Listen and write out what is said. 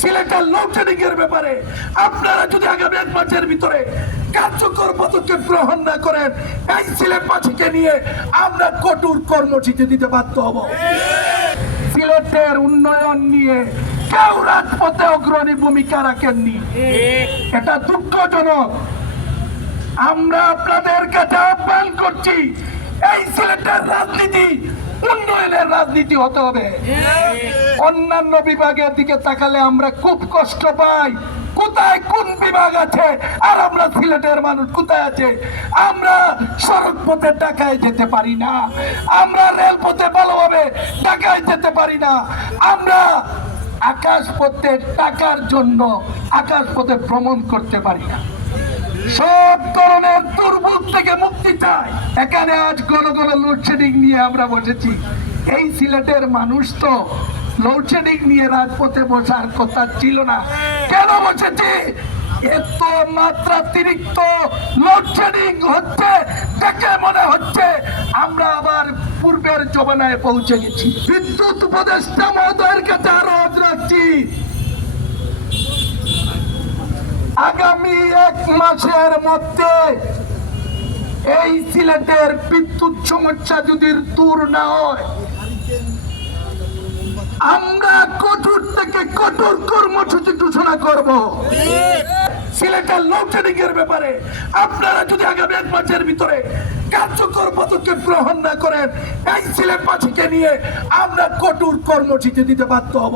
সিলেটের লোডশেডিং এর ব্যাপারে আপনারা যদি আগামী এক মাসের ভিতরে কার্যকর পদক্ষেপ গ্রহণ না করেন এই সিলেটবাসীকে নিয়ে আমরা কঠোর কর্মসূচি দিতে বাধ্য হব। সিলেটের উন্নয়ন নিয়ে কেউ রাজপথে অগ্রণী ভূমিকা রাখেননি। এটা দুঃখজনক। আমরা আপনাদের কাছে আহ্বান করছি এই সিলেটের রাজনীতি, উন্নয়নের রাজনীতি হতে হবে। অন্যান্য বিভাগের দিকে তাকালে আমরা খুব কষ্ট পাই। কোথায় কোন বিভাগ আছে? আর আমরা সিলেটের মানুষ কোথায় আছে? আমরা সড়ক পথে টাকায় যেতে পারি না। আমরা রেলপথে ভালোভাবে টাকায় যেতে পারি না। আমরা আকাশ পথে টাকার জন্য আকাশ পথে ভ্রমণ করতে পারি না। সব ধরনের দুর্ভোগ থেকে মুক্তি চাই। এখানে আজ ঘন ঘন লোডশেডিং নিয়ে আমরা বসেছি। এই সিলেটের মানুষ তো লোডশেডিং নিয়ে রাজপথে বসার কথা ছিল না। কেন বসেছি? এত মাত্রাতিরিক্ত লোডশেডিং হচ্ছে, দেখে মনে হচ্ছে আমরা আবার পূর্বের জমানায় পৌঁছে গেছি। বিদ্যুৎ উপদেষ্টা মহোদয়ের কাছে আরও রাখছি। আগামী এক মাসের মধ্যে এই সিলেটের বিদ্যুৎ সমস্যা যদি দূর না হয়, আমরা কঠোর থেকে কঠোর কর্মসূচি ঘোষণা করব। সিলেটের লোডশেডিং এর ব্যাপারে আপনারা যদি আগামী এক মাসের ভিতরে কার্যকর পদক্ষেপ গ্রহণ না করেন, এই সিলেটবাসীকে নিয়ে আমরা কঠোর কর্মসূচি দিতে বাধ্য হব।